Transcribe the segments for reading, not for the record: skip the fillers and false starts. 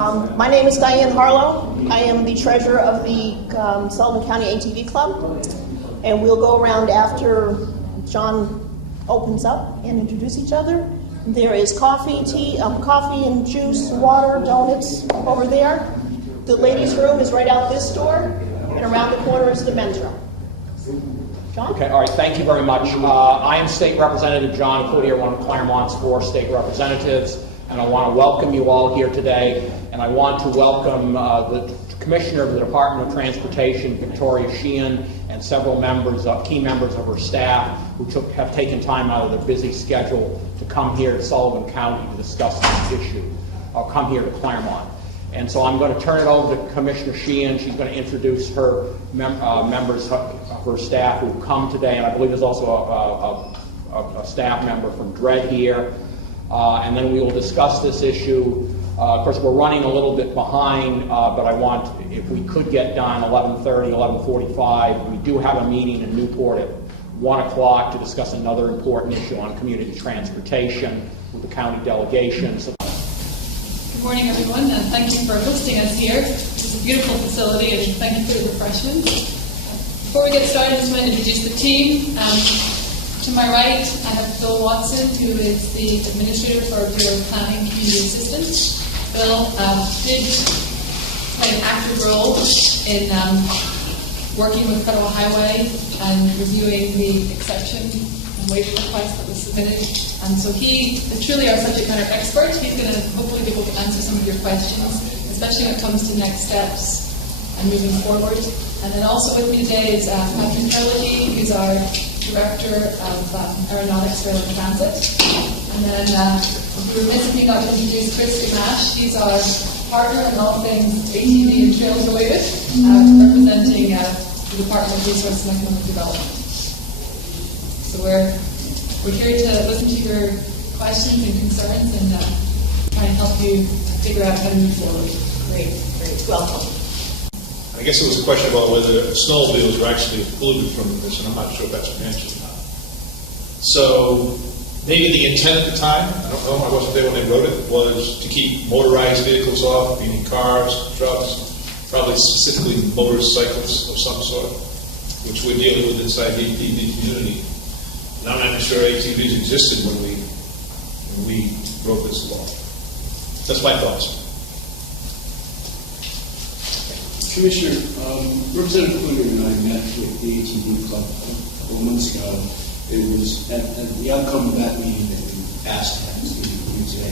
My name is Diane Harlow. I am the treasurer of the Sullivan County ATV Club, and we'll go around after John opens up and introduce each other. There is coffee and juice, water, donuts over there. The ladies' room is right out this door, and around the corner is the men's room. John? Okay, all right, thank you very much. I am State Representative John Cloutier, one of Claremont's 4 state representatives, and I want to welcome you all here today, and I want to welcome the Commissioner of the Department of Transportation, Victoria Sheehan, and several key members of her staff who have taken time out of their busy schedule to come here to Sullivan County to discuss this issue, or come here to Claremont. And so I'm going to turn it over to Commissioner Sheehan. She's going to introduce her members of her staff who come today, and I believe there's also a staff member from DRED here. And then we will discuss this issue. Of course, we're running a little bit behind, but I want, if we could get done 11:30, 11:45. We do have a meeting in Newport at 1 o'clock to discuss another important issue on community transportation with the county delegation. So good morning, everyone, and thank you for hosting us here. It's a beautiful facility, and thank you for the refreshments. Before we get started, I just want to introduce the team. To my right, I have Bill Watson, who is the Administrator for Bureau of Planning Community Assistance. Bill did play an active role in working with Federal Highway and reviewing the exception and waiver request that was submitted. And so he is truly our subject matter expert. He's going to hopefully be able to answer some of your questions, especially when it comes to next steps and moving forward. And then also with me today is Patrick Carletti, who's our Director of Aeronautics, Rail and Transit. And then we were missing me not to introduce Chris Gamache. He's our partner in all things ATV and trails related, representing the Department of Resources and Economic Development. So we're here to listen to your questions and concerns and try and help you figure out how to move forward. Great. Welcome. I guess it was a question about whether snowmobiles were actually excluded from this, and I'm not sure if that's been answered or not. So maybe the intent at the time, I don't know, I wasn't there when they wrote it, was to keep motorized vehicles off, meaning cars, trucks, probably specifically motorcycles of some sort, which we're dealing with inside the ATV community. And I'm not even sure ATVs existed when we wrote this law. That's my thoughts. Commissioner, Representative Cloutier and I met with the ATV Club a couple of months ago. It was at the outcome of that meeting that we asked to have this meeting today.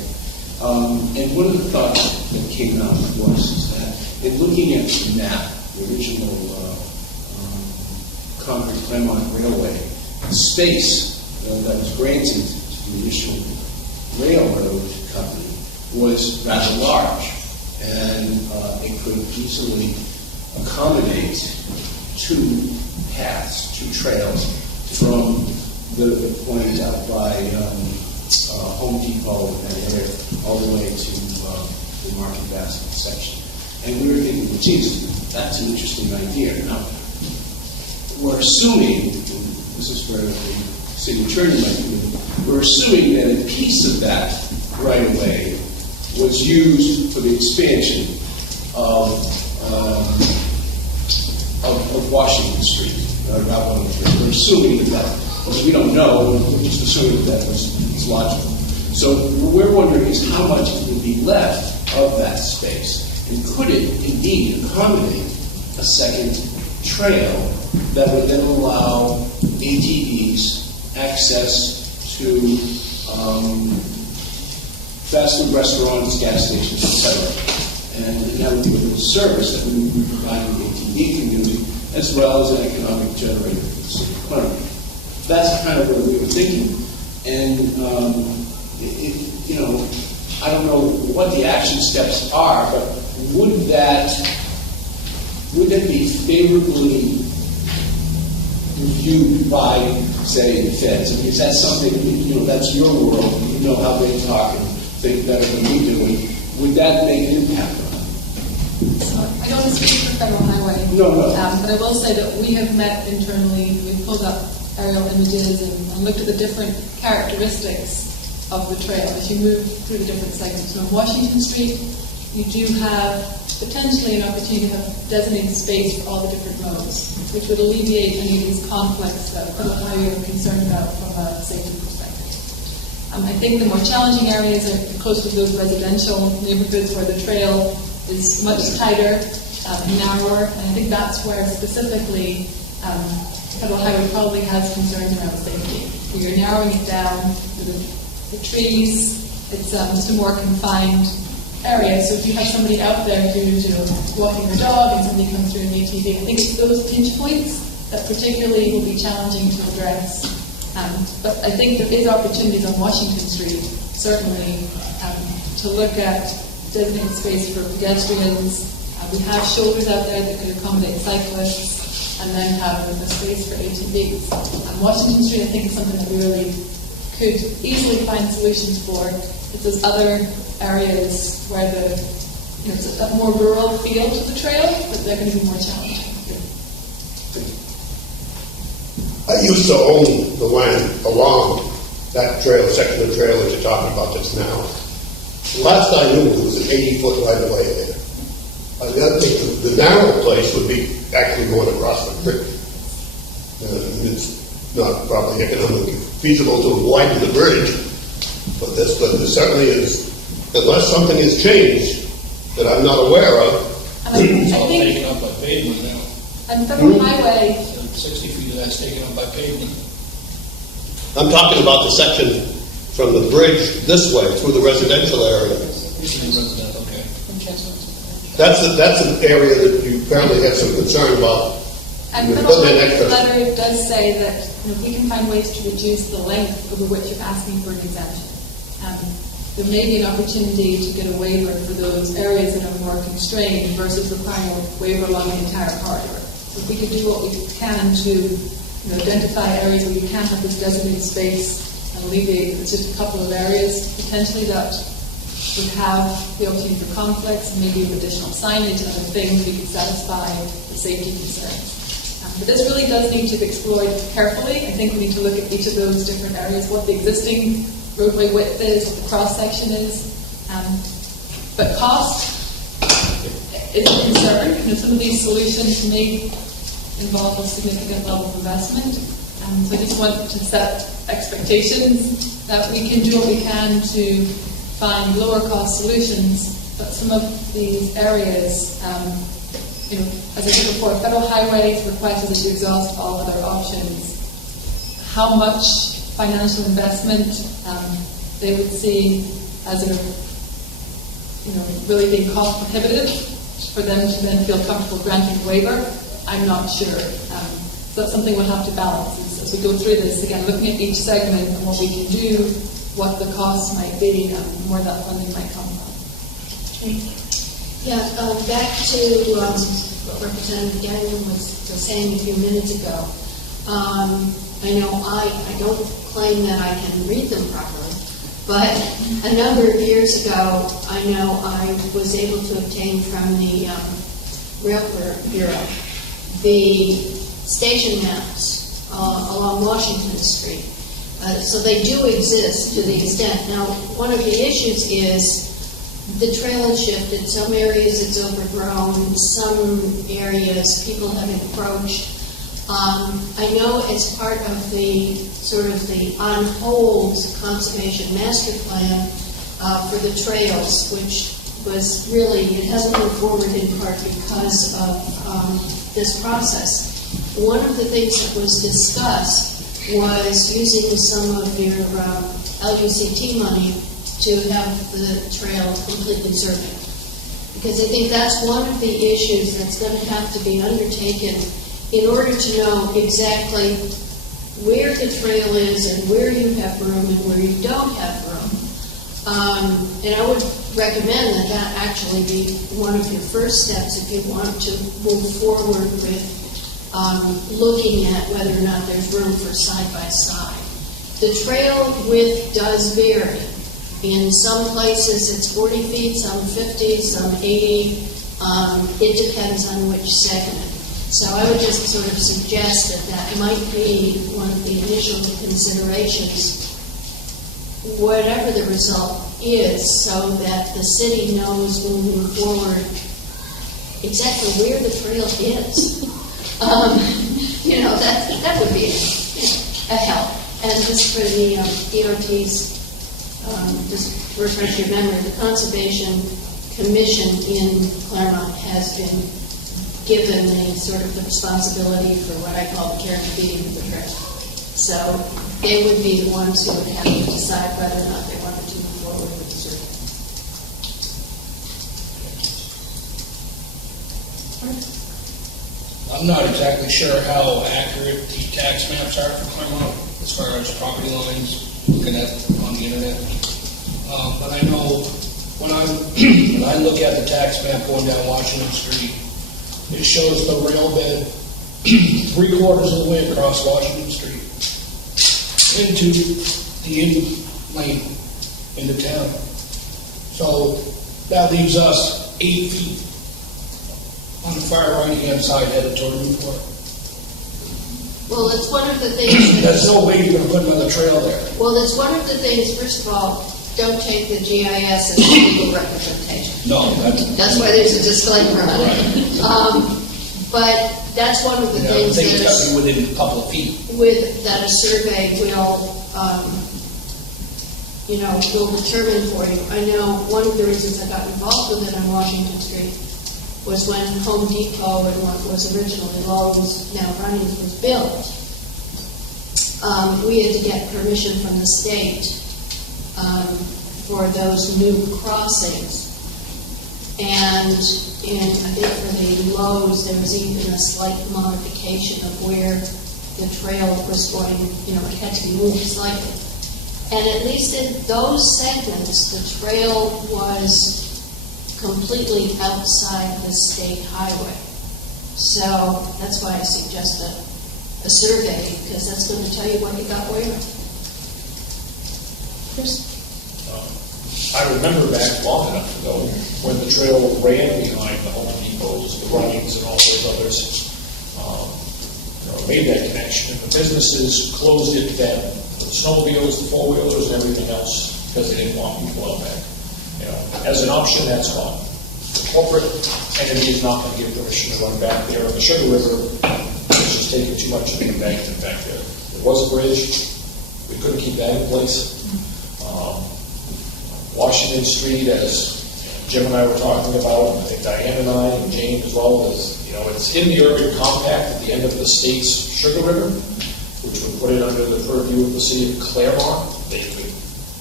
And one of the thoughts that came out was that in looking at the map, the original Concord Claremont Railway, the space that was granted to the initial railroad company was rather large, and it could easily accommodate 2 paths, 2 trails from the point out by Home Depot in that area all the way to the Market Basket section. And we were thinking, well, geez, that's an interesting idea. Now, we're assuming, this is where the city attorney might be, we're assuming that a piece of that right away was used for the expansion of Washington Street, Route 103. We're assuming that, because we don't know, we're just assuming that was logical. So what we're wondering is how much would be left of that space, and could it indeed accommodate a second trail that would then allow ATVs access to fast food restaurants, gas stations, etc. And that would be a little service that we would be providing the ATV community, as well as an economic generator for the city of Claremont. That's kind of what we were thinking. And, I don't know what the action steps are, but would that be favorably reviewed by, say, the feds? I mean, is that something, that's your world, you know how they talk and think better than we do, and would that make an impact on it? So I don't want to speak for Federal Highway. No. But I will say that we have met internally, we've pulled up aerial images and looked at the different characteristics of the trail as you move through the different segments. On Washington Street, you do have potentially an opportunity to have designated space for all the different modes, which would alleviate any of these conflicts that federal highway are concerned about from a safety perspective. I think the more challenging areas are close to those residential neighborhoods where the trail is much tighter, narrower, and I think that's where specifically federal highway probably has concerns around safety. You're narrowing it down to the trees. It's just a more confined area. So if you have somebody out there who's walking their dog and somebody comes through an ATV, I think it's those pinch points that particularly will be challenging to address. But I think there is opportunities on Washington Street, certainly, to look at designated space for pedestrians. We have shoulders out there that could accommodate cyclists, and then have a space for ATVs. Washington Street, I think, is something that we really could easily find solutions for. It's those other areas where it's a more rural feel to the trail, but they're going to be more challenging. I used to own the land along that trail, section of trail that you're talking about just now. Last I knew, there was an 80-foot right of way there. I think the narrow place would be actually going across the creek. It's not probably economically feasible to widen the bridge, but there certainly is, unless something has changed that I'm not aware of. And I think taken up by pavement now. And federal highway. 60 feet of that's taken up by pavement. I'm talking about the section from the bridge this way through the residential area. Okay. That's an area that you apparently have some concern about. And federal highway letter does say that if we can find ways to reduce the length over which you're asking for an exemption, there may be an opportunity to get a waiver for those areas that are more constrained versus requiring a waiver along the entire corridor. So if we could do what we can to identify areas where you can have this designated space and alleviate, it's just a couple of areas potentially that would have the opportunity for conflicts and maybe additional signage and other things we could satisfy the safety concerns. But this really does need to be explored carefully. I think we need to look at each of those different areas, what the existing roadway width is, what the cross-section is. But cost is a concern. Some of these solutions may involve a significant level of investment. So I just want to set expectations that we can do what we can to find lower cost solutions, but some of these areas, as I said before, federal highways requires us to exhaust all other options. How much financial investment they would see as really being cost prohibitive for them to then feel comfortable granting a waiver, I'm not sure. So that's something we'll have to balance as we go through this. Again, looking at each segment and what we can do, what the costs might be, and where that funding might come from. Yeah, back to what Representative Gagnon was saying a few minutes ago. I know I don't claim that I can read them properly, but a number of years ago, I know I was able to obtain from the Railroad Bureau the station maps along Washington Street. So they do exist to the extent. Now, one of the issues is the trail has shifted. Some areas it's overgrown. Some areas people have encroached. I know as part of the sort of the on-hold conservation master plan for the trails, which was really, it hasn't moved forward in part because of this process. One of the things that was discussed was using some of your LUCT money to have the trail completely surveyed. Because I think that's one of the issues that's going to have to be undertaken in order to know exactly where the trail is and where you have room and where you don't have room. And I would recommend that that actually be one of your first steps if you want to move forward with looking at whether or not there's room for side-by-side. The trail width does vary. In some places it's 40 feet, some 50, some 80. It depends on which segment. So I would just sort of suggest that that might be one of the initial considerations whatever the result is, so that the city knows moving forward exactly where the trail is. That would be a help. And just for the DOT's, just to refresh your memory, the Conservation Commission in Claremont has been given a sort of the responsibility for what I call the care and feeding of the trail. So they would be the ones who would have to decide whether or not they wanted to move forward with the survey. I'm not exactly sure how accurate the tax maps are for Claremont as far as property lines, looking at on the internet. But I know when when I look at the tax map going down Washington Street, it shows the rail bed 3/4 of the way across Washington Street into the in lane into town. So that leaves us 8 feet on the far right-hand side headed toward Newport. Well, that's one of the things. There's no way you're going to put another trail there. Well, that's one of the things. First of all, don't take the GIS as a legal representation. No, That's why there's a disclaimer on it. But that's one of the things that it's got to be within a couple of feet. that a survey will determine for you. I know one of the reasons I got involved with it on Washington Street was when Home Depot and what was originally Lowe's, now Runnings, was built. We had to get permission from the state for those new crossings. And I think for the Lowe's, there was even a slight modification of where the trail was going, it had to be moved slightly. And at least in those segments, the trail was completely outside the state highway. So that's why I suggest a survey, because that's going to tell you what you got where. Chris? I remember back long enough ago when the trail ran behind the Home Depots, the Runnings, and all those others. Made that connection, and the businesses closed it then. The snowmobiles, the four-wheelers, and everything else, because they didn't want people out back. As an option, that's gone. The corporate entity is not going to give permission to run back there. On the Sugar River, it's just taking too much of the embankment back there. There was a bridge. We couldn't keep that in place. Washington Street, as Jim and I were talking about, and I think Diane and I, and Jane as well, it's in the urban compact at the end of the state's Sugar River, which would put it under the purview of the city of Claremont. They could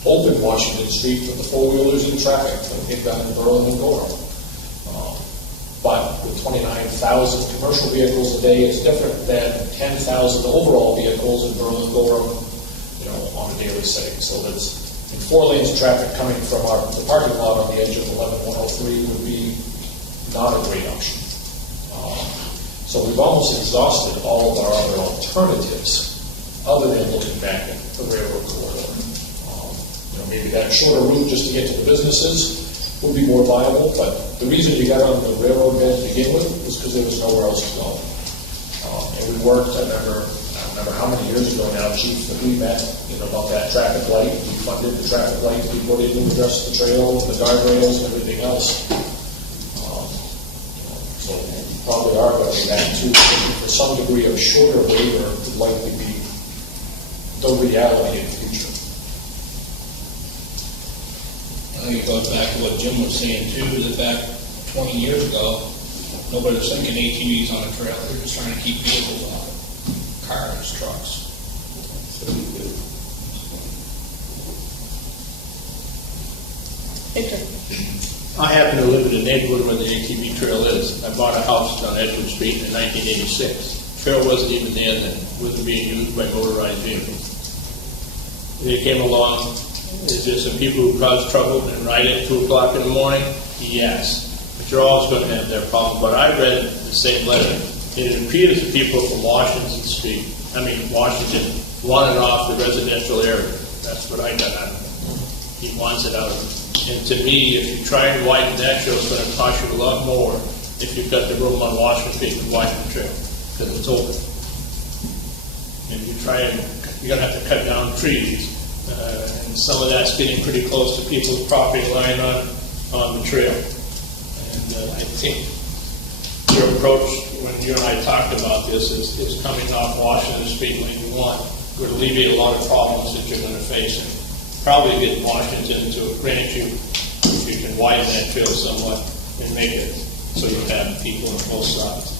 open Washington Street for the four-wheelers and traffic when they get down to Berlin and Gorham. But with 29,000 commercial vehicles a day, it's different than 10,000 overall vehicles in Berlin and Gorham, on a daily setting. So that's 4 lanes of traffic coming from the parking lot on the edge of 11103 would be not a great option. So we've almost exhausted all of our other alternatives, other than looking back at the railroad corridor. Maybe that shorter route just to get to the businesses would be more viable, but the reason you got on the railroad bed to begin with was because there was nowhere else to go. And we worked, I don't remember how many years ago now, Chief, that we met, about that traffic light. We funded the traffic light, we put it in the rest of the trail, the guardrails, and everything else. So we probably are going to be back to, for some degree of shorter waiver, would likely be the reality in the future. I think it goes back to what Jim was saying too, that back 20 years ago, nobody was thinking ATVs on a trail. They were just trying to keep vehicles on it. Cars, trucks. I happen to live in the neighborhood where the ATV trail is. I bought a house on Edgewood Street in 1986. The trail wasn't even there then. It wasn't being used by motorized vehicles. They came along. Is there some people who cause trouble and ride at 2 o'clock in the morning? Yes. But you're always going to have their problem. But I read the same letter. It appears that people from Washington, want it off the residential area. That's what I got out of it. He wants it out of it. And to me, if you try and widen that trail, it's going to cost you a lot more if you've got the room on Washington Street and widen the trail, because it's open. And you try and, you're going to have to cut down trees. And some of that's getting pretty close to people's property line on the trail. And I think your approach, when you and I talked about this, is coming off Washington Street Lane 1 would alleviate a lot of problems that you're going to face, and probably get Washington to grant you, if you can widen that trail somewhat and make it so you have people on both sides.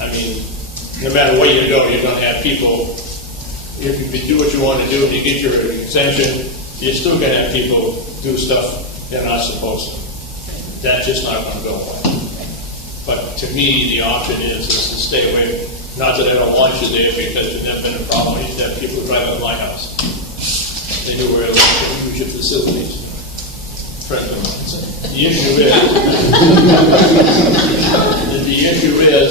I mean, no matter where you go, you're going to have people. If you do what you want to do, if you get your exemption, you're still going to have people do stuff they're not supposed to. That's just not going to go away. But to me, the option is to stay away. Not that I don't want you there, because there's never been a problem. I used to have people drive up my house. They knew where I was going to use your facilities. Friend of mine. The issue is,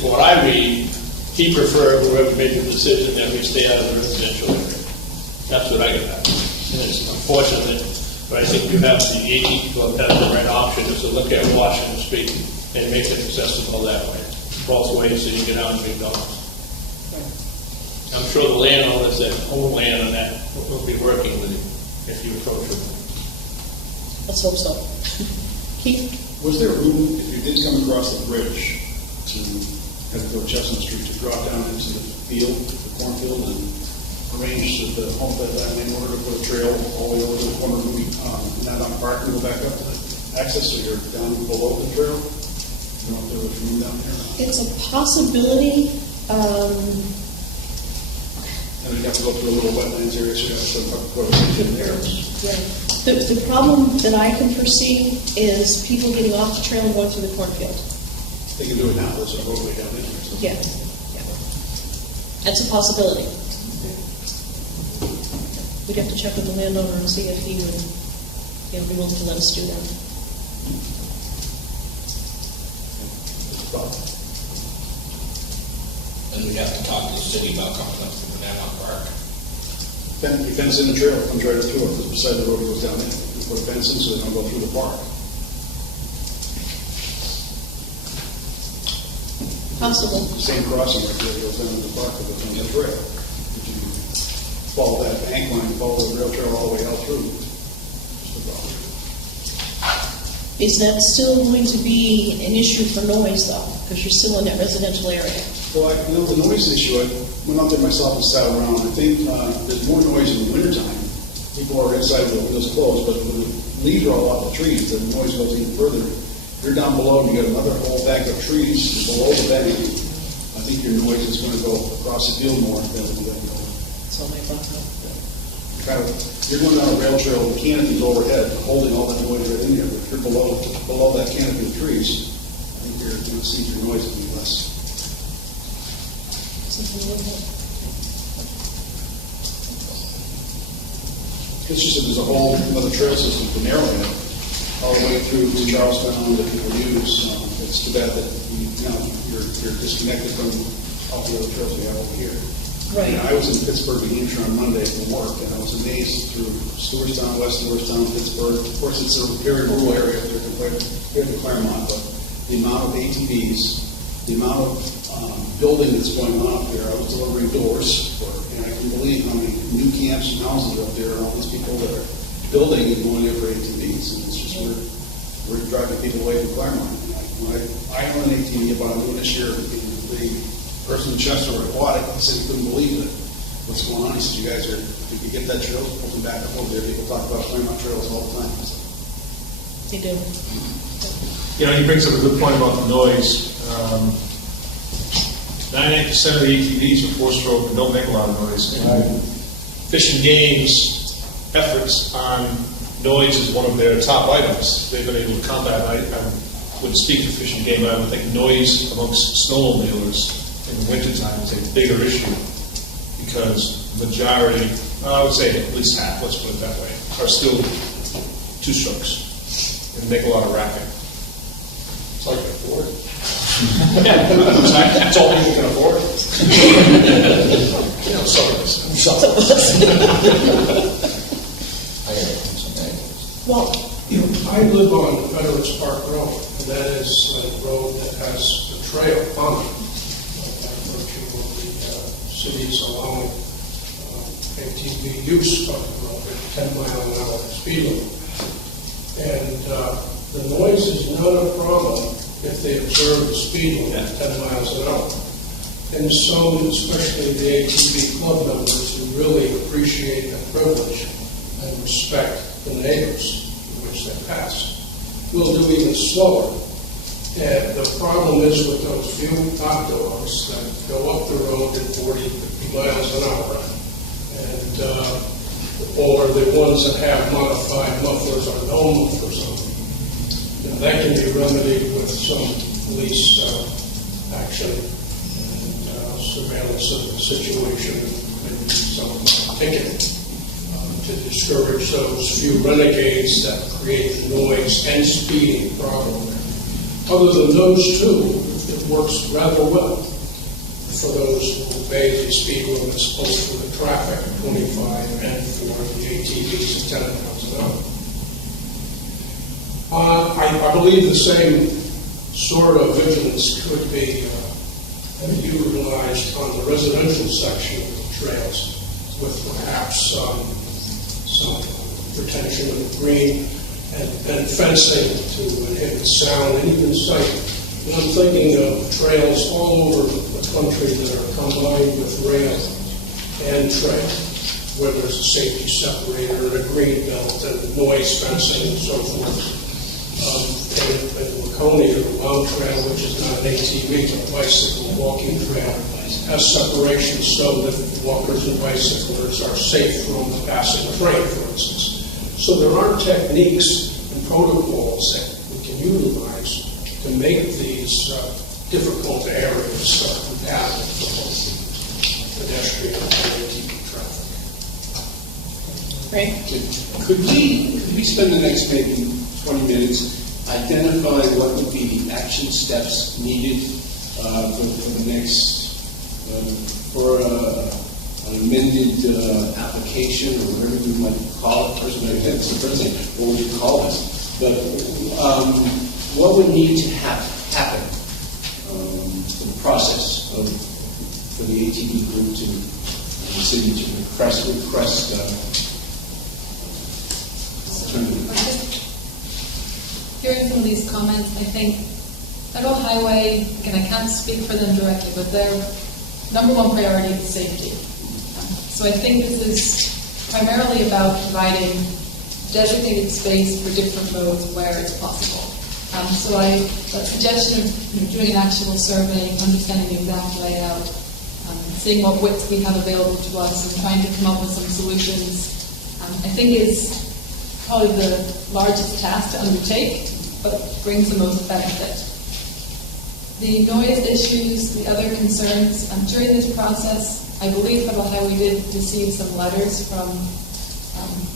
from what I read, he preferred whoever made the decision that we stay out of the residential area. That's what I got. And it's unfortunate, but I think you have the ATV club have the right option is to look at Washington Street and make it accessible that way, both ways, so you get out and big dogs. I'm sure the landowners that own land on that will be working with you if you approach them. Let's hope so. Keith? Was there room, if you did come across the bridge, to have to go Chestnut Street, to drop down into the field, the cornfield, and arrange the homestead land in order to put a trail all the way over to the corner of Louis, not on Park, and go back up to the access, so you're down below the trail? I don't know if there was room down there or not. It's a possibility. And we'd have to go through a little wetlands area, so you have to go to there. Yeah. The problem that I can foresee is people getting off the trail and going through the cornfield. They can do it now, there's a roadway down in there. So. Yeah. That's a possibility. We'd have to check with the landowner and see if he would be willing to let us do that. And we'd have to talk to the city about coming up to the Banana Park. You fence in the trail, it comes right up through it, because beside the road goes down in. You put a fence in so they don't go through the park. Possible. The same crossing right there goes down to the park, that goes on the trail. If you follow that bank line, follow the rail trail all the way out through. Just a problem. Is that still going to be an issue for noise, though? Because you're still in that residential area. Well, the noise issue, I went out there myself and sat around. I think there's more noise in the wintertime. People are inside with the windows closed, but when the leaves are all off the trees, the noise goes even further. If you're down below and you got another whole bank of trees below the bank, I think your noise is going to go across the field more than it will go. That's all my thoughts are. You're going down a rail trail with canopies overhead, holding all that noise right in there. But if you're below that canopy of trees, I think you're going to see your noise will be less. It's just that there's a whole other trail system for narrowing it all the way through to Charlestown that people use. It's too bad that you're disconnected from all the other trails we have over here. Right. I was in Pittsburgh, New Hampshire on Monday for work, and I was amazed through Stewartstown, West Stewartstown, Pittsburgh. Of course, it's a very rural area there compared to Claremont, but the amount of ATVs, the amount of building that's going on up there. I was delivering doors, and I can believe how many new camps and houses are up there, and all these people that are building and going there for ATVs, and it's just we're driving people away from Claremont. When I own an ATV about doing this year, the person in Chester where I bought it, he said he couldn't believe it. What's going on? He said, you guys are, if you get that trail, pull them back up over there. People talk about Claremont trails all the time. You do. You know, he brings up a good point about the noise. 98% of the ATVs are four-stroke and don't make a lot of noise. Fish and Game's efforts on noise is one of their top items. They've been able to combat. I wouldn't speak for Fish and Game, but I would think noise amongst snowmobilers in the wintertime is a bigger issue because the majority, I would say at least half, let's put it that way, are still two-strokes and make a lot of racket. It's like a Ford. That's all people can afford. You know, sorry. Well, I live on Veterans Park Road, and that is a road that has a trail on it by virtue of the city's allowing ATV use of the road at 10 mile an hour speed limit. And the noise is not a problem if they observe the speed limit at 10 miles an hour. And some, especially the ATV club members, who really appreciate the privilege and respect the neighbors in which they pass, will do even slower. And the problem is with those few hot dogs that go up the road at 40, 50 miles an hour, and or the ones that have modified mufflers or no mufflers on them. Now, that can be remedied with some police action and surveillance of the situation, maybe some ticketing to discourage those few renegades that create noise and speeding problem. Other than those two, it works rather well for those who obey the speed limits, both for the traffic, 25, and for the ATVs at 10 miles an hour. I believe the same sort of vigilance could be utilized on the residential section of the trails, with perhaps some retention of the green and fencing to inhibit sound and even sight. And I'm thinking of trails all over the country that are combined with rail and trail, where there's a safety separator and a green belt and noise fencing and so forth. And Laconia, the Long Trail, which is not an ATV, but a bicycle walking trail, has separation so that walkers and bicyclers are safe from the passing train, for instance. So there are techniques and protocols that we can utilize to make these difficult areas compatible for both pedestrian and ATV traffic. Right? Could we spend the next maybe 20 minutes identifying what would be the action steps needed for the next, for an amended application or whatever we might call it, that's the first thing, what would you call it? But what would need to happen for the process for the ATV group to the city to request Hearing some of these comments, I think Federal Highway, and I can't speak for them directly, but their number one priority is safety. So I think this is primarily about providing designated space for different roads where it's possible. So a suggestion of doing an actual survey, understanding the exact layout, seeing what widths we have available to us, and trying to come up with some solutions, I think is probably the largest task to undertake, but brings the most benefit. The noise issues, the other concerns, during this process, I believe Federal Highway did receive some letters from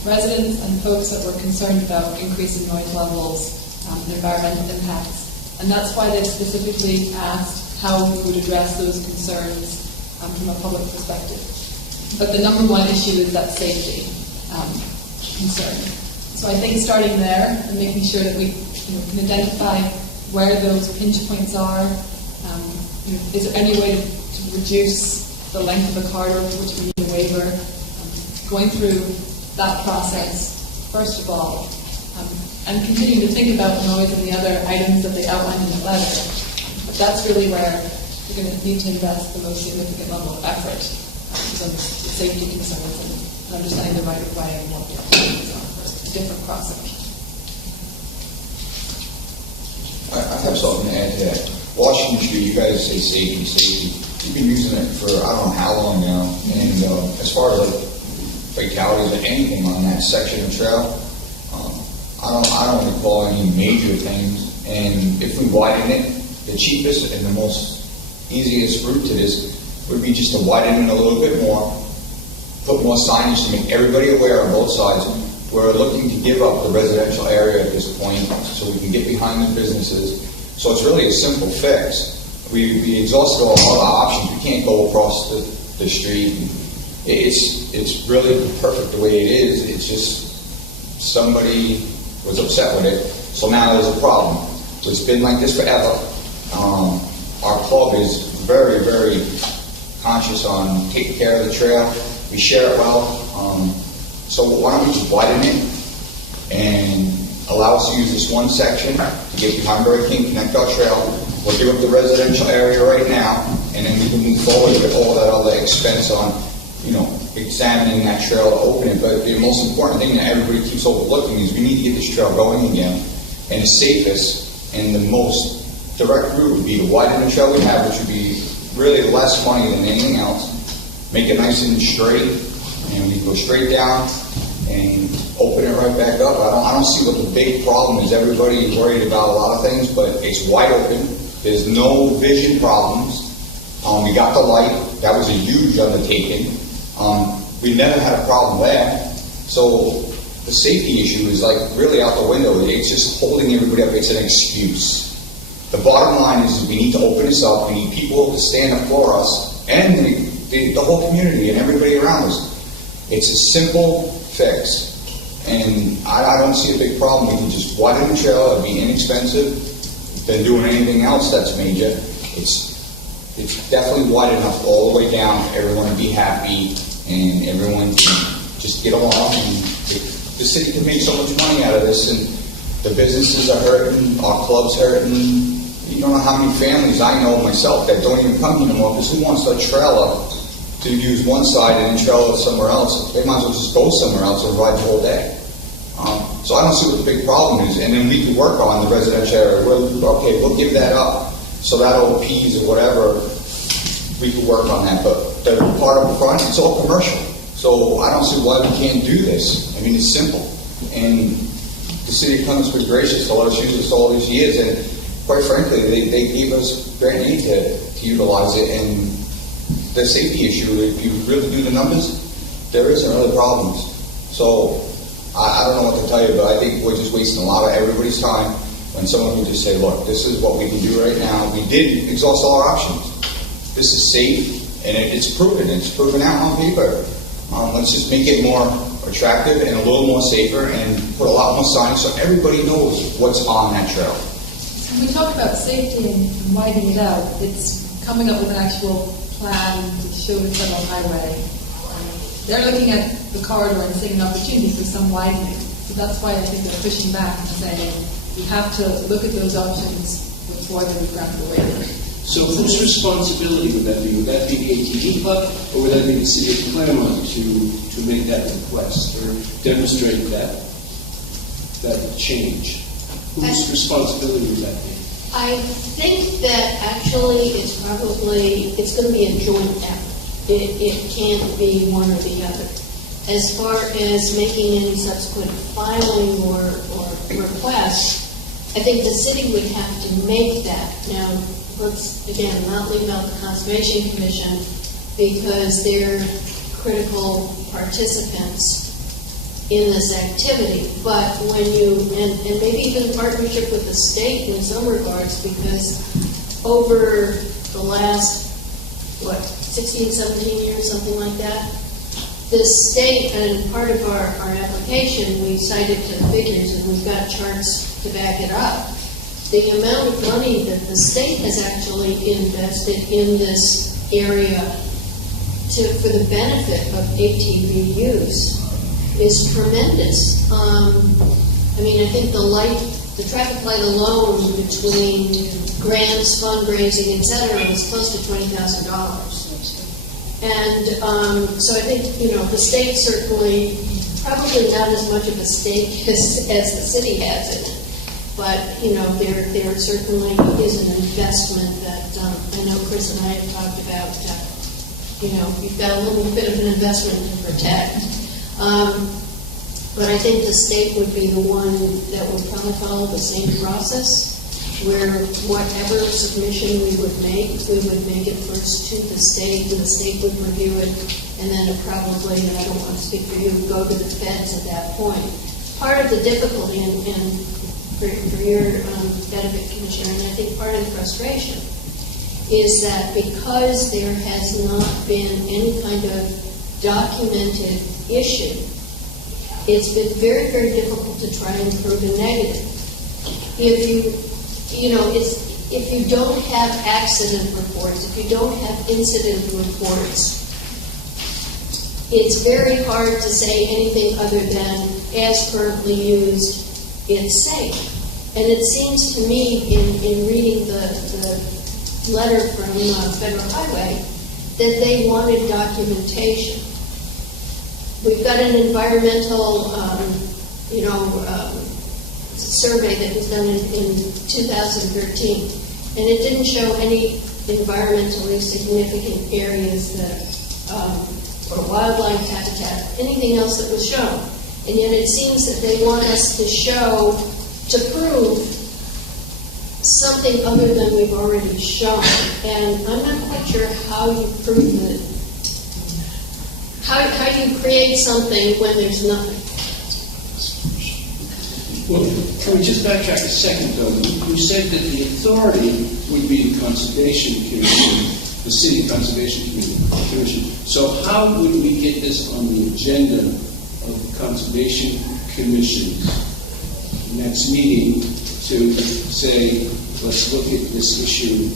residents and folks that were concerned about increasing noise levels and environmental impacts. And that's why they specifically asked how we would address those concerns from a public perspective. But the number one issue is that safety concern. So I think starting there and making sure that we can identify where those pinch points are. Is there any way to reduce the length of a corridor for which we need a waiver? Going through that process, first of all, and continuing to think about noise and the other items that they outlined in the letter. But that's really where you're going to need to invest the most significant level of effort on the safety concerns and understanding the right of way and what the opportunities are for a different crossing. I have something to add to that. Washington Street, you guys say safety, safety. You've been using it for I don't know how long now. And as far as like fatalities or anything on that section of trail, I don't recall any major things. And if we widen it, the cheapest and the most easiest route to this would be just to widen it a little bit more, put more signage to make everybody aware on both sides. We're looking to give up the residential area at this point so we can get behind the businesses. So it's really a simple fix. We exhausted all our options. We can't go across the street. It's really perfect the way it is. It's just somebody was upset with it. So now there's a problem. So it's been like this forever. Our club is very, very conscious on taking care of the trail. We share it well. So why don't we just widen it and allow us to use this one section to get behind Berry King, connect our trail. We'll do up the residential area right now, and then we can move forward with all that other expense on, examining that trail to open it. But the most important thing that everybody keeps overlooking is we need to get this trail going again. And the safest and the most direct route would be to widen the trail we have, which would be really less money than anything else. Make it nice and straight, and we go straight down and open it right back up. I don't see what the big problem is. Everybody is worried about a lot of things, but it's wide open. There's no vision problems. We got the light. That was a huge undertaking. We never had a problem there. So the safety issue is like really out the window. It's just holding everybody up. It's an excuse. The bottom line is we need to open this up. We need people to stand up for us and the whole community and everybody around us. It's a simple fix. And I don't see a big problem. We can just widen the trail. It'd be inexpensive than doing anything else that's major. It's definitely wide enough all the way down for everyone to be happy and everyone can just get along. And the city can make so much money out of this, and the businesses are hurting, our club's hurting. You don't know how many families I know myself that don't even come here anymore because who wants a trailer to use one side and then trailer somewhere else? They might as well just go somewhere else and ride the whole day. So I don't see what the big problem is. And then we can work on the residential area. Okay, we'll give that up. So that old P's or whatever, we can work on that. But the part of the front, it's all commercial. So I don't see why we can't do this. I mean, it's simple. And the city of Clements was gracious to let us use this all these years. And quite frankly, they gave us grant aid to utilize it. And the safety issue, if you really do the numbers, there isn't really problems. So I don't know what to tell you, but I think we're just wasting a lot of everybody's time when someone can just say, look, this is what we can do right now. We did exhaust all our options. This is safe, and it's proven. It's proven out on paper. Let's just make it more attractive and a little more safer and put a lot more signs so everybody knows what's on that trail. When we talk about safety and widening it out, it's coming up with an actual plan to show the federal highway. They're looking at the corridor and seeing an opportunity for some widening. So that's why I think they're pushing back and saying we have to look at those options before they grant the waiver. So whose responsibility would that be? Would that be the ATV club, or would that be the city of Claremont to make that request or demonstrate that change? Whose responsibility would that be? I think that actually it's going to be a joint effort. It can't be one or the other. As far as making any subsequent filing or request, I think the city would have to make that. Now, let's, again, not leave out the Conservation Commission because they're critical participants in this activity. But when and maybe even in partnership with the state in some regards, because over the last, 16, 17 years, something like that, the state, and part of our application, we cited the figures, and we've got charts to back it up. The amount of money that the state has actually invested in this area for the benefit of ATV use is tremendous. I mean, I think the traffic light alone between grants, fundraising, et cetera, is close to $20,000. And so I think, the state certainly, probably not as much of a stake as the city has in it. But, there certainly is an investment that I know Chris and I have talked about. You've got a little bit of an investment to protect. But I think the state would be the one that would probably follow the same process, where whatever submission we would make it first to the state, and the state would review it, and then it probably, and I don't want to speak for you, go to the feds at that point. Part of the difficulty, and for your benefit, Commissioner, and I think part of the frustration, is that because there has not been any kind of documented issue, it's been very, very difficult to try and prove a negative. If you don't have accident reports, if you don't have incident reports, it's very hard to say anything other than, as currently used, it's safe. And it seems to me, in reading the letter from Federal Highway, that they wanted documentation. We've got an environmental, survey that was done in 2013, and it didn't show any environmentally significant areas that, or wildlife habitat, anything else that was shown. And yet it seems that they want us to prove something other than we've already shown. And I'm not quite sure how you prove it. How you create something when there's nothing. Well, can we just backtrack a second, though? You said that the authority would be the Conservation Commission, the City Conservation Commission. So how would we get this on the agenda of the Conservation Commission's next meeting to say, let's look at this issue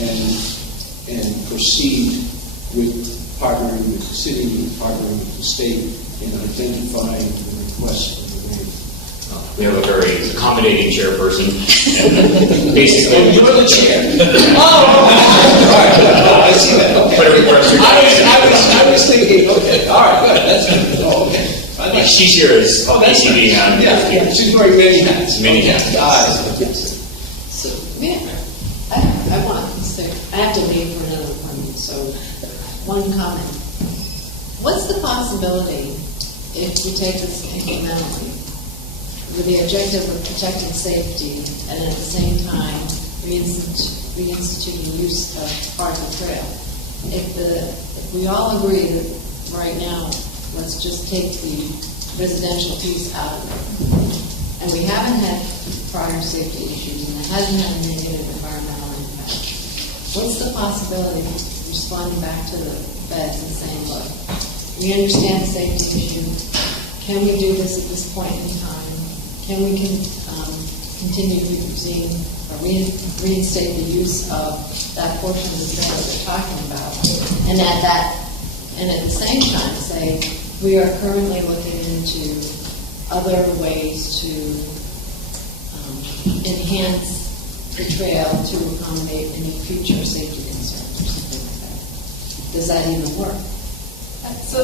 and proceed with partnering with the city, partnering with the state in identifying the request of the waiver? We have a very accommodating chairperson, and basically... You're the chair. All right. I see that. Okay. I was thinking, okay, all right, good, that's good. Oh, okay. She's here as ATV on. Yeah, she's wearing many hats. Many hats. Yes. So, yeah, I want to say, I have to leave for another appointment, so one comment. What's the possibility if we take this incrementally with the objective of protecting safety and at the same time reinstituting use of part of the trail? If we all agree that right now, let's just take the residential piece out of it, and we haven't had prior safety issues, and there hasn't been a negative environmental impact, what's the possibility of responding back to the feds and saying, look, we understand the safety issue, can we do this at this point in time? Can we continue using or reinstate the use of that portion of the trail that they're talking about? And at the same time say, we are currently looking into other ways to enhance the trail to accommodate any future safety concerns or something like that. Does that even work? So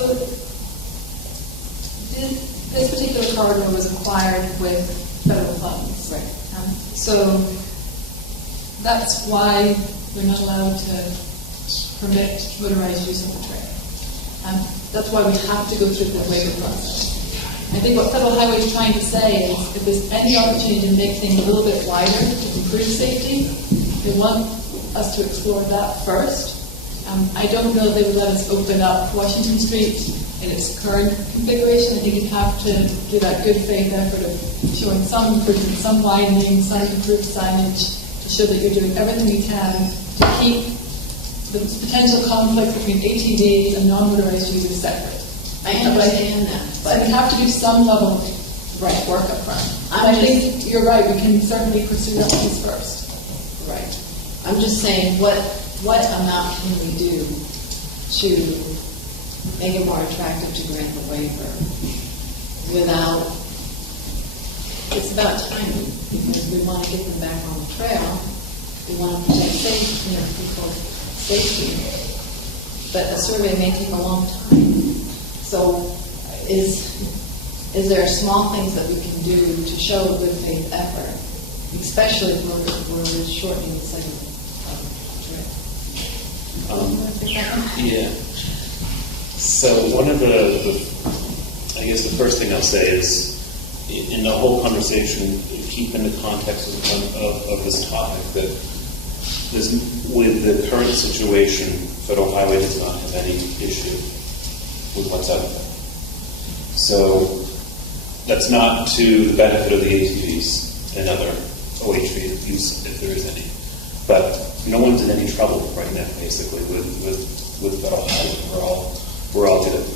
this particular corridor was acquired with federal funds. Right. So that's why we're not allowed to permit motorized use of the trail. That's why we have to go through the waiver process. I think what Federal Highway is trying to say is if there's any opportunity to make things a little bit wider to improve safety, they want us to explore that first. I don't know if they would let us open up Washington Street in its current configuration. I think you'd have to do that good faith effort of showing some improvement, some widening, some improved signage to show that you're doing everything you can to keep the potential conflict between ATVs and non-motorized users separate. I understand that. But we have to do some level of work up front. I think you're right, we can certainly pursue that piece first. Right. I'm just saying, what amount can we do to make it more attractive to grant the waiver without, it's about timing, because we want to get them back on the trail, we want to protect people's safety, but a survey may take a long time. So is there small things that we can do to show a good faith effort, especially if we're shortening the segment of the trail? Yeah. So one of the I guess the first thing I'll say is, in the whole conversation, keep in the context of this topic that with the current situation, Federal Highway does not have any issue with what's out there. So that's not to the benefit of the ATVs and other OHV use, if there is any. But no one's in any trouble right now, basically, with Federal Highway. We're all good.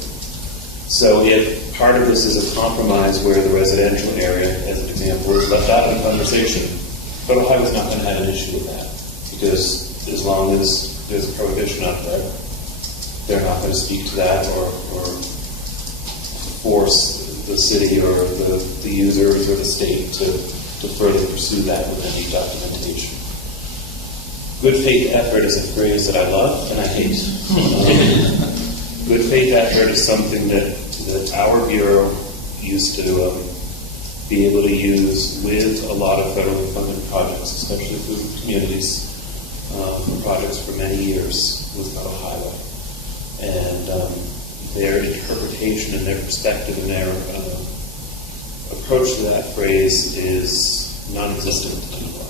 So if part of this is a compromise where the residential area, as an example, is left out of the conversation, Federal Highway's not going to have an issue with that, because as long as there's a prohibition out there, they're not going to speak to that or force the city or the users or the state to further pursue that with any documentation. Good faith effort is a phrase that I love and I hate. Good faith effort is something that our Bureau used to be able to use with a lot of federally funded projects, especially through communities, for projects for many years with Federal Highway. And their interpretation and their perspective and their approach to that phrase is non-existent anymore.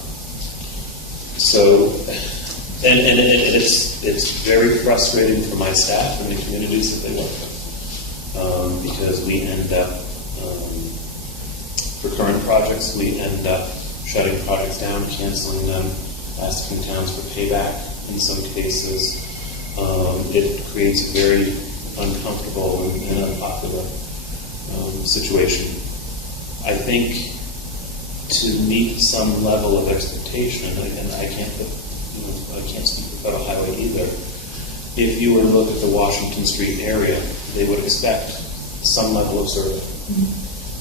So, and it's very frustrating for my staff and the communities that they work with, because we end up, for current projects, we end up shutting projects down, canceling them, asking towns for payback in some cases. It creates a very uncomfortable and unpopular situation. I think to meet some level of expectation, and I can't speak for Federal Highway either. If you were to look at the Washington Street area, they would expect some level of survey.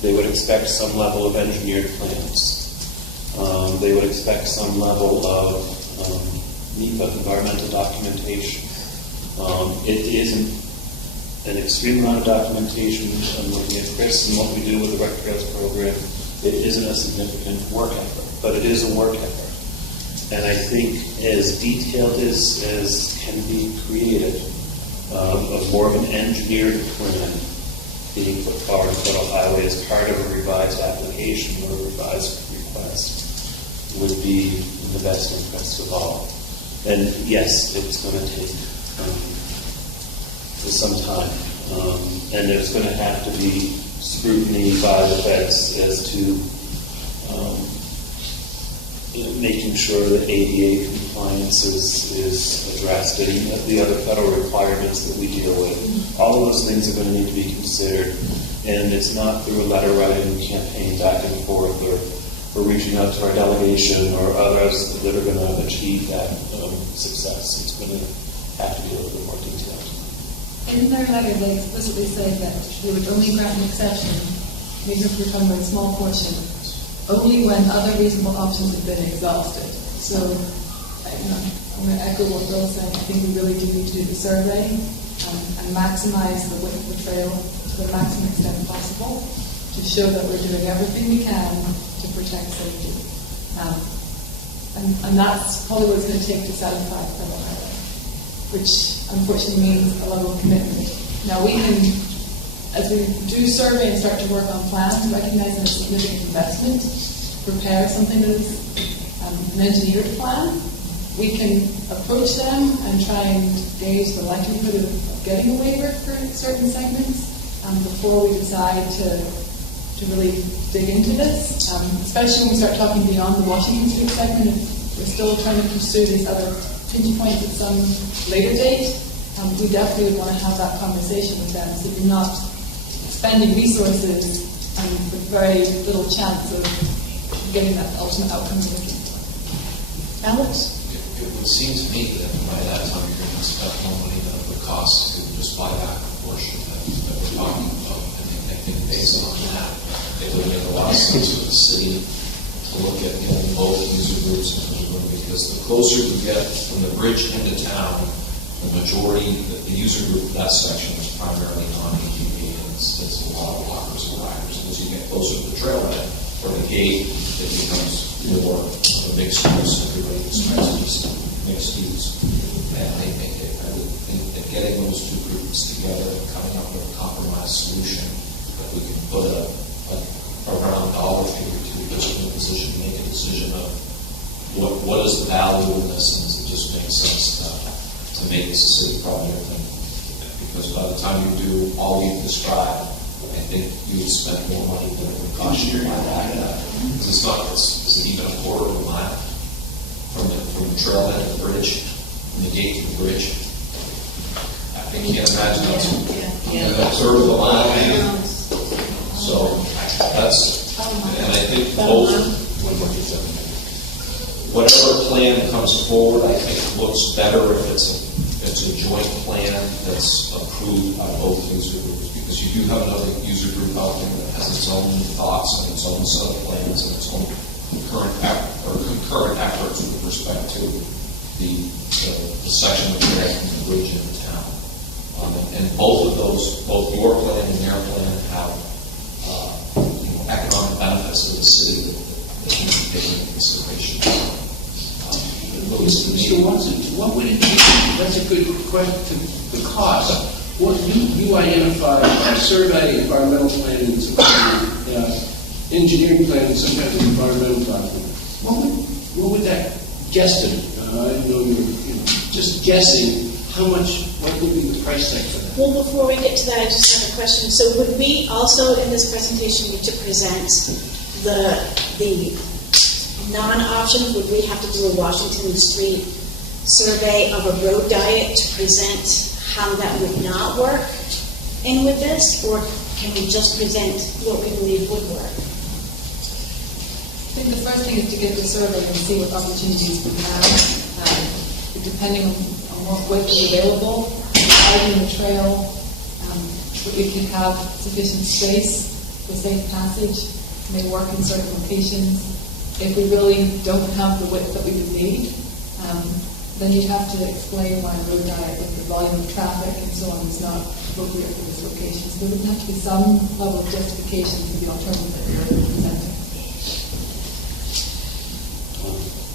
They would expect some level of engineered plans. They would expect some level of NEPA, environmental documentation. It isn't an extreme amount of documentation. I'm looking at Chris and what we do with the Rec Trails program. It isn't a significant work effort, but it is a work effort. And I think as detailed as can be created, of more of an engineered plan being put forward in Federal Highway as part of a revised application or a revised request would be in the best interest of all. And yes, it's going to take some time. And there's going to have to be scrutiny by the feds as to making sure that ADA compliance is addressed and the other federal requirements that we deal with. All of those things are going to need to be considered. And it's not through a letter writing campaign back and forth or reaching out to our delegation or others that are going to achieve that success. It's going to have to be a little bit more detailed. In their letter, they explicitly say that they would only grant an exception, even if we're talking about a small portion, only when other reasonable options have been exhausted. So, I'm going to echo what Bill's saying. I think we really do need to do the survey and maximize the width of the trail to the maximum extent possible to show that we're doing everything we can to protect safety. And that's probably what it's going to take to satisfy Federal Highway, which unfortunately means a level of commitment. Now we can, as we do survey and start to work on plans, recognize that a significant investment, prepare something that is an engineered plan. We can approach them and try and gauge the likelihood of getting a waiver for certain segments before we decide to really dig into this, especially when we start talking beyond the Washington Street segment. We're still trying to pursue these other pinch points at some later date. We definitely would want to have that conversation with them so you're not spending resources with very little chance of getting that ultimate outcome you're looking for. Alex? It would seem to me that by that time you're going to spend more money than it would cost to just buy back the portion that we're talking about. I think based on that, it would make a lot of sense for the city to look at both user groups because the closer you get from the bridge into town, the majority, the user group of that section is primarily non-ATV, and it's a lot of walkers and riders. And as you get closer to the trailhead or the gate, it becomes more of a mixed use. Everybody experiences mixed use. And I think that getting those two groups together and coming up with a compromise solution that we can put a round dollar figure to, put you in a position to make a decision of what is the value in this, and does it just make sense to make this a city project? And because by the time you do all you've described, I think you would spend more money than it would cost you to buy back that. Because it's not, is it even a quarter of a mile from the trailhead to the bridge, from the gate to the bridge? I can't imagine that's a third of a mile. So that's, and I think whatever plan comes forward, I think looks better if it's a joint plan that's approved by both user groups, because you do have another user group out there that has its own thoughts and its own set of plans and its own concurrent efforts with respect to the section of the bridge in the town. And both of those, both your plan and their plan, have economic benefits of the city that can be taken into consideration. Mr. Watson, what would it be? That's a good question. The cost. What you identified a survey, environmental planning, engineering planning, some kind of environmental document. What would that guesstimate? I know you're just guessing. How much? What would be the price tag for that? Well, before we get to that, I just have a question. So, would we also in this presentation need to present the non-options? Would we have to do a Washington Street survey of a road diet to present how that would not work in with this, or can we just present what we believe would work? I think the first thing is to get the survey and see what opportunities we have. Depending on what width is available, widening the trail, we can have sufficient space for safe passage, may work in certain locations. If we really don't have the width that we would need, then you'd have to explain why a road diet with the volume of traffic and so on is not appropriate for this location. So there would have to be some level of justification for the alternative that you're presenting.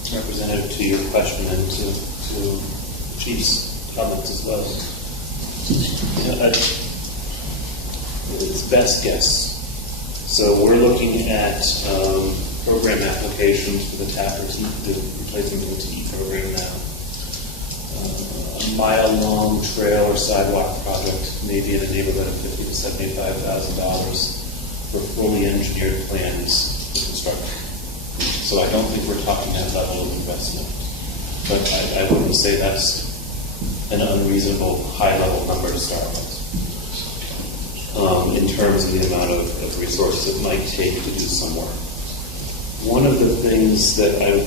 Representative, to your question and to Chief's comments as well. It's best guess. So we're looking at program applications for the replacement of the TE program now. A mile-long trail or sidewalk project, maybe in the neighborhood of $50,000 to $75,000 for fully engineered plans to construct. So I don't think we're talking that level of investment. But I wouldn't say that's an unreasonable high-level number to start with. In terms of the amount of resources it might take to do some work. One of the things that I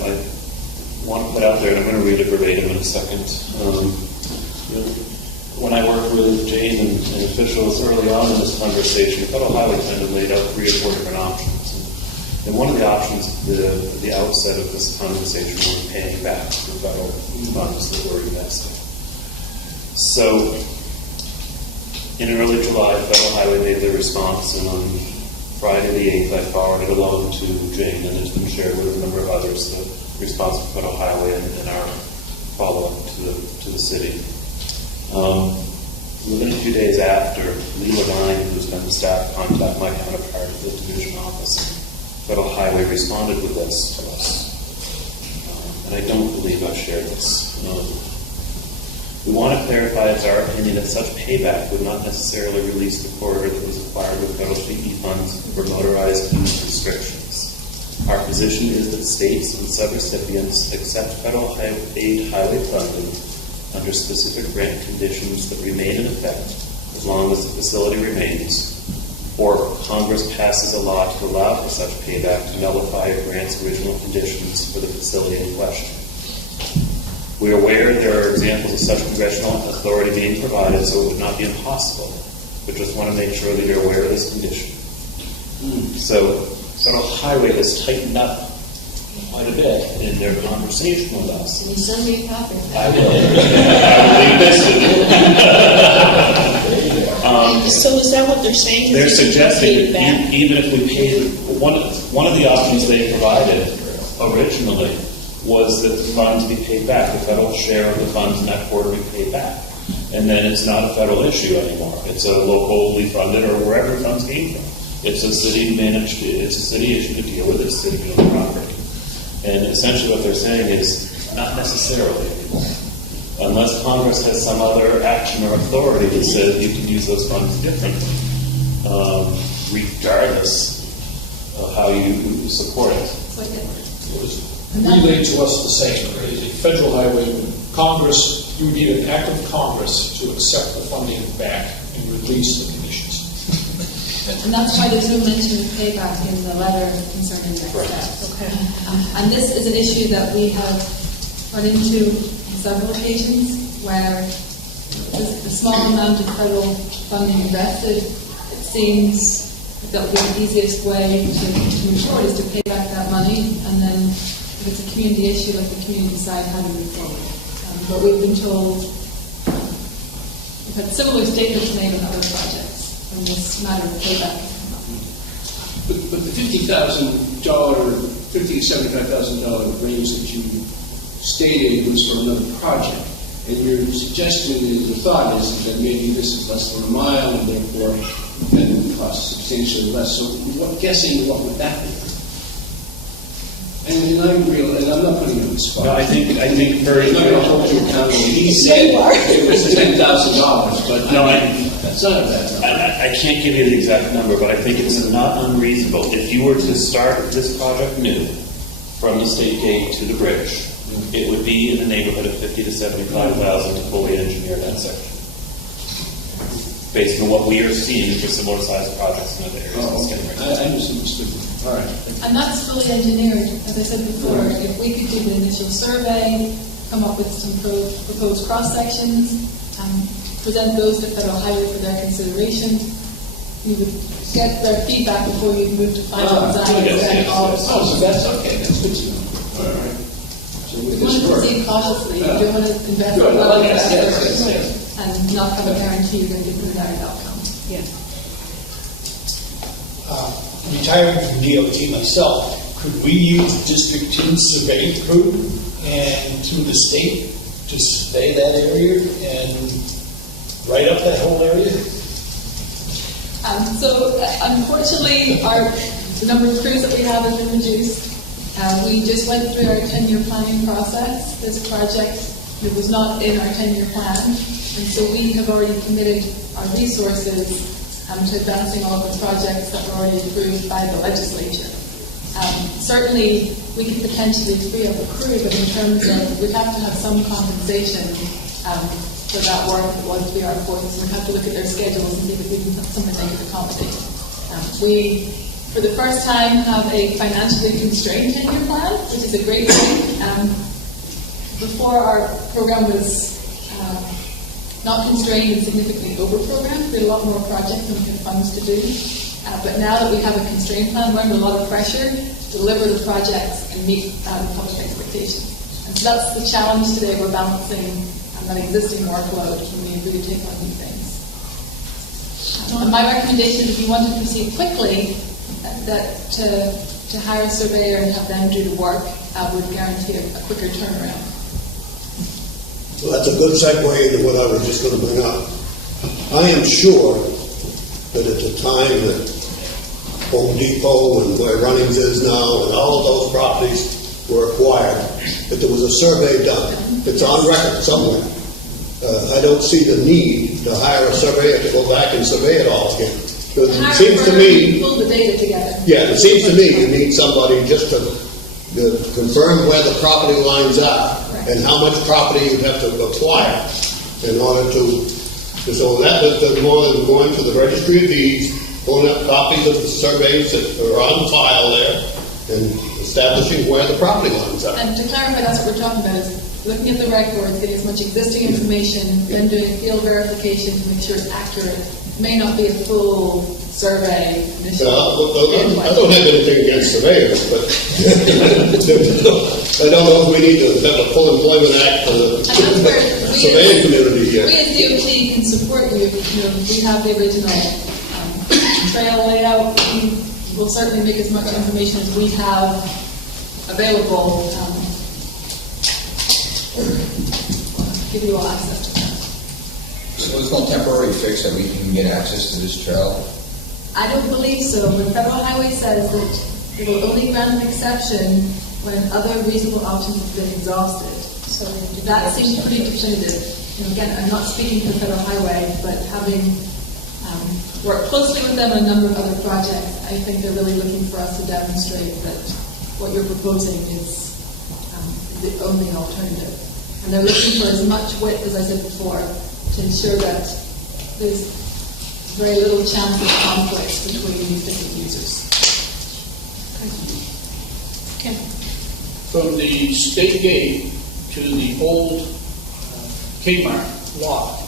want to put out there, and I'm going to read it verbatim in a second. When I worked with Jane and officials early on in this conversation, Federal Highway kind of laid out 3 or 4 different options. And one of the options at the outset of this conversation was paying back the federal funds that were invested. So, in early July, Federal Highway made their response, and on Friday the 8th, I forwarded it along to Jane, and it's been shared with a number of others, the response from Federal Highway and our follow-up to the city. Within a few days after, Lee Levine, who's been the staff contact, my counterpart at the division office, Federal Highway responded with this to us. And I don't believe I've shared this. We want to clarify it's our opinion that such payback would not necessarily release the corridor that was acquired with federal TE funds for motorized use restrictions. Our position is that states and subrecipients accept federal aid highway funding under specific grant conditions that remain in effect as long as the facility remains, or Congress passes a law to allow for such payback to nullify a grant's original conditions for the facility in question. We are aware there are examples of such congressional authority being provided, so it would not be impossible, but just want to make sure that you're aware of this condition. So Federal Highway has tightened up quite a bit in their conversation with us. Can you send me a copy? I will. I will leave this. So is that what they're saying? They're suggesting that even if we paid, one of the options they provided originally was that the funds be paid back, the federal share of the funds in that quarter be paid back. And then it's not a federal issue anymore. It's a locally funded or wherever funds came from. It's a city managed, it's a city issue to deal with, it's city owned property. And essentially what they're saying is not necessarily anymore. Unless Congress has some other action or authority that says you can use those funds differently, regardless of how you support it. It was relayed to us the same. It is a federal highway. Congress, you would need an act of Congress to accept the funding back and release the conditions. And that's why there's no mention of payback in the letter concerning next steps. Okay. And this is an issue that we have run into on several occasions where the small amount of federal funding invested, it seems that would be the easiest way to move forward is to pay back that money, and then if it's a community issue, let the community decide how to move forward. But we've been told, we've had similar statements made on other projects on this matter of payback. But the $50,000, $50,000 to $75,000 range that you stated was for another project. And your suggestion, the thought is that maybe this is less than a mile, and therefore it would cost substantially less. So, guessing what would that be? And I'm not putting you on the spot. No, I think very. I'm not going to hold you accountable. He said it was $10,000, but no, that's not a bad number. I can't give you the exact number, but I think it's not unreasonable. If you were to start this project new, from the state gate to the bridge, it would be in the neighborhood of $50,000 to $75,000 to fully engineer that section, based on what we are seeing for similar sized projects in other areas. I misunderstood. All right. And that's fully engineered, as I said before. If we could do the initial survey, come up with some proposed cross sections, present those to Federal Highway for their consideration, you would get their feedback before you move to final design. So that's okay. That's good to know. All right. So We want to proceed cautiously. You don't want to invest a lot of effort and not have a guarantee you're going to get the desired outcome. Yeah. Retiring from DOT myself, could we use District 2 survey crew and through the state to survey that area and write up that whole area? Unfortunately, the number of crews that we have has been reduced. We just went through our 10-year planning process. This project was not in our 10-year plan, and so we have already committed our resources to advancing all of the projects that were already approved by the legislature. Certainly, we could potentially free up a crew, but in terms of, we'd have to have some compensation for that work that was to be our forces. We'd have to look at their schedules and see if we can have something they could accommodate. We, for the first time, have a financially constrained 10-year plan, which is a great thing. Before, our program was not constrained and significantly over-programmed. We had a lot more projects than we had funds to do. But now that we have a constrained plan, we're under a lot of pressure to deliver the projects and meet public expectations. And so that's the challenge today. We're balancing that existing workload when we agree to take on new things. And my recommendation is if you want to proceed quickly, that to hire a surveyor and have them do the work would guarantee a quicker turnaround. Well, that's a good segue into what I was just going to bring up. I am sure that at the time that Home Depot and where Runnings is now and all of those properties were acquired, that there was a survey done. It's on record somewhere. I don't see the need to hire a surveyor to go back and survey it all again. Because it seems to me, pull the data together. yeah, it seems to me you need somebody just to confirm where the property lines are and how much property you have to acquire in order to. So that is more than going to the registry of deeds, pulling up copies of the surveys that are on file there, and establishing where the property lines are. And to clarify, that's what we're talking about, is looking at the records, getting as much existing information, then doing a field verification to make sure it's accurate. It may not be a full survey. I don't have anything against surveyors, but I don't know if we need to have a full employment act for the surveying community here. We as DOT can support you. We have the original trail layout. We will certainly make as much information as we have available. Give you all access to that. So there's no temporary fix that we can get access to this trail? I don't believe so. The Federal Highway says that it will only grant an exception when other reasonable options have been exhausted. So that seems pretty definitive. Again, I'm not speaking for Federal Highway, but having worked closely with them on a number of other projects, I think they're really looking for us to demonstrate that what you're proposing is the only alternative. And they're looking for as much width, as I said before, to ensure that there's very little chance of conflict between these different users. Okay. From the state gate to the old Kmart lot,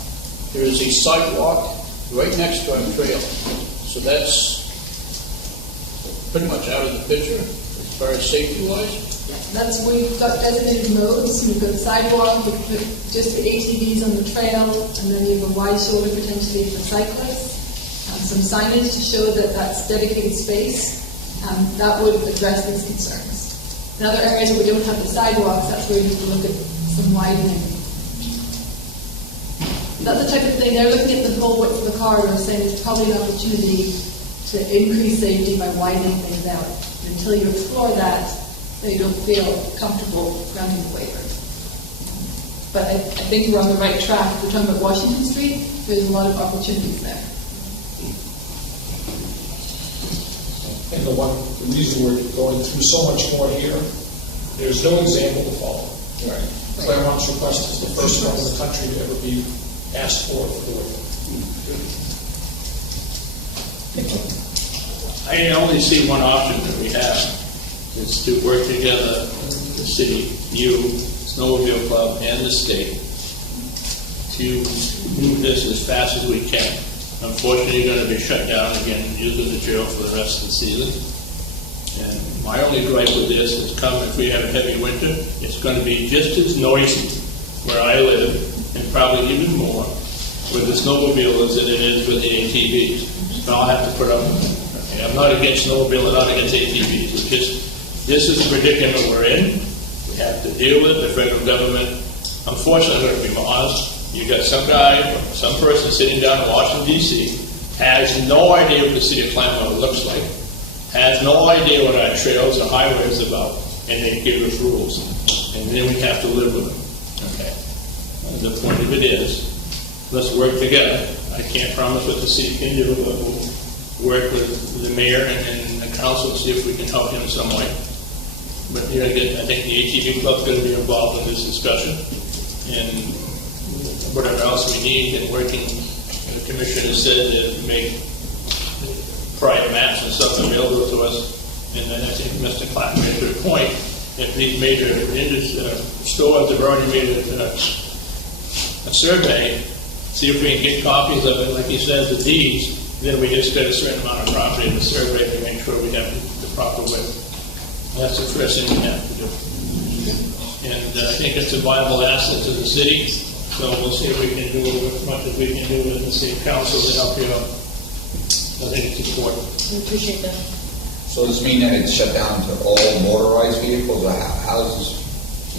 There is a sidewalk right next to our trail. So that's pretty much out of the picture as far as safety-wise. That's where you've got designated roads, you've got the sidewalk, you've put just the ATVs on the trail, and then you have a wide shoulder potentially for cyclists. Some signage to show that that's dedicated space. That would address these concerns. In other areas where we don't have the sidewalks, that's where you have to look at some widening. That's the type of thing, they're looking at the whole width of the corridor, saying there's probably an opportunity to increase safety by widening things out. And until you explore that, they don't feel comfortable granting the waiver. But I think we're on the right track. We're talking about Washington Street. There's a lot of opportunities there. And the reason we're going through so much more here, there's no example to follow. Right. Claremont's request is the first one in the country to ever be asked for the waiver. I only see one option that we have. Is to work together, the city, you, Snowmobile Club, and the state, to move this as fast as we can. Unfortunately, you're going to be shut down again using the trail for the rest of the season. And my only gripe with this is if we have a heavy winter, it's going to be just as noisy where I live, and probably even more, with the snowmobile as it is with the ATVs. So I'll have to put up with it. Okay, I'm not against snowmobile and not against ATVs. It's just, this is the predicament we're in. We have to deal with it. The federal government, unfortunately, I'm going to be honest, you got some guy, some person sitting down in Washington, D.C., has no idea what the city of Claremont looks like, has no idea what our trails or highways are about, and they give us rules. And then we have to live with them. Okay. And the point of it is, let's work together. I can't promise what the city can do, but we'll work with the mayor and the council to see if we can help him in some way. But here again, I think the ATV Club is going to be involved in this discussion, and whatever else we need, and working, the commissioner has said to make prior maps and stuff available to us. And then I think Mr. Clark made a good point. If these major stores have already made a survey, see if we can get copies of it, like he says, the deeds, then we just get a certain amount of property in the survey to make sure we have the proper width. That's the first thing we have to do. And I think it's a viable asset to the city, so we'll see if we can do as much as we can do with the city council to help you out. I think it's important. We appreciate that. So does this mean that it's shut down to all motorized vehicles, or how does this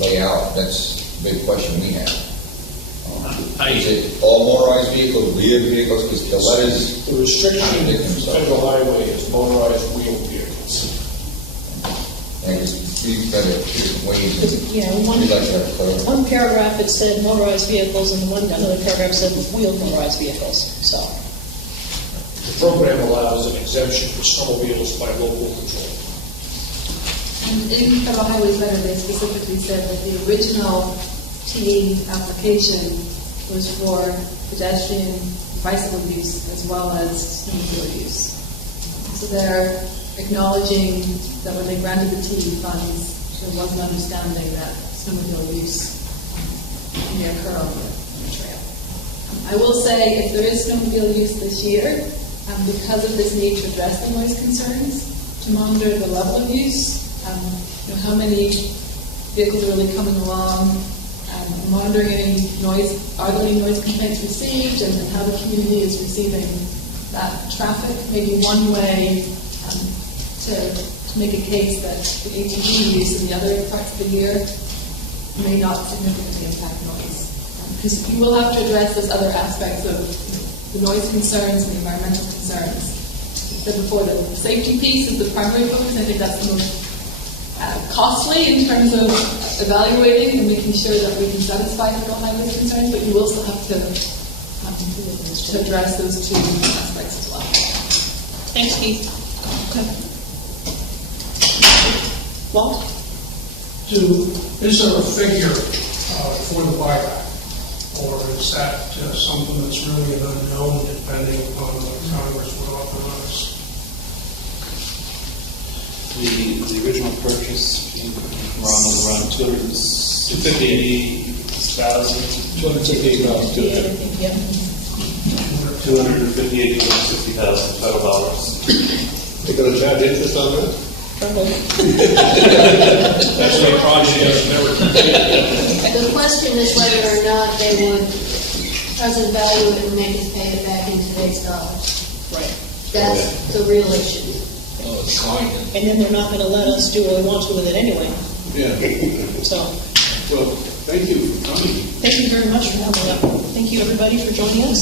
lay out? That's the big question we have. Is it all motorized vehicles, wheeled vehicles? Because the letters... The restriction in federal highway is motorized wheeled vehicles. And these better different ways. Yeah, one paragraph it said motorized vehicles, and another paragraph said wheeled motorized vehicles. So the program allows an exemption for snowmobiles by local control. And in federal highways letter, they specifically said that the original TE application was for pedestrian, bicycle use as well as snowmobile use. So they're acknowledging that when they granted the TE funds, there was an understanding that snowmobile use may occur on the trail. I will say, if there is snowmobile use this year, because of this need to address the noise concerns, to monitor the level of use, how many vehicles are really coming along, monitoring any noise, are there any noise complaints received, and how the community is receiving that traffic, maybe one way to make a case that the ATV use in the other parts of the year may not significantly impact noise. Because you will have to address those other aspects of the noise concerns and the environmental concerns. I said before, the safety piece is the primary focus. I think that's the most costly in terms of evaluating and making sure that we can satisfy federal highway concerns, but you will still have to address those two aspects as well. Thanks, Keith. Okay. Walt? Is there a figure for the buyback? Or is that something that's really an unknown depending upon what Congress would authorize? The original purchase was around 250,000. 258,000. $258,060 total dollars. They're gonna charge interest on that? That's the project I've never The question is whether or not they would present value it and make us pay it back in today's dollars. Right. That's the real issue. Oh, it's fine. And then they're not gonna let us do what we want to with it anyway. Yeah. So, Well, thank you for coming. thank you very much for coming up. Thank you, everybody, for joining us.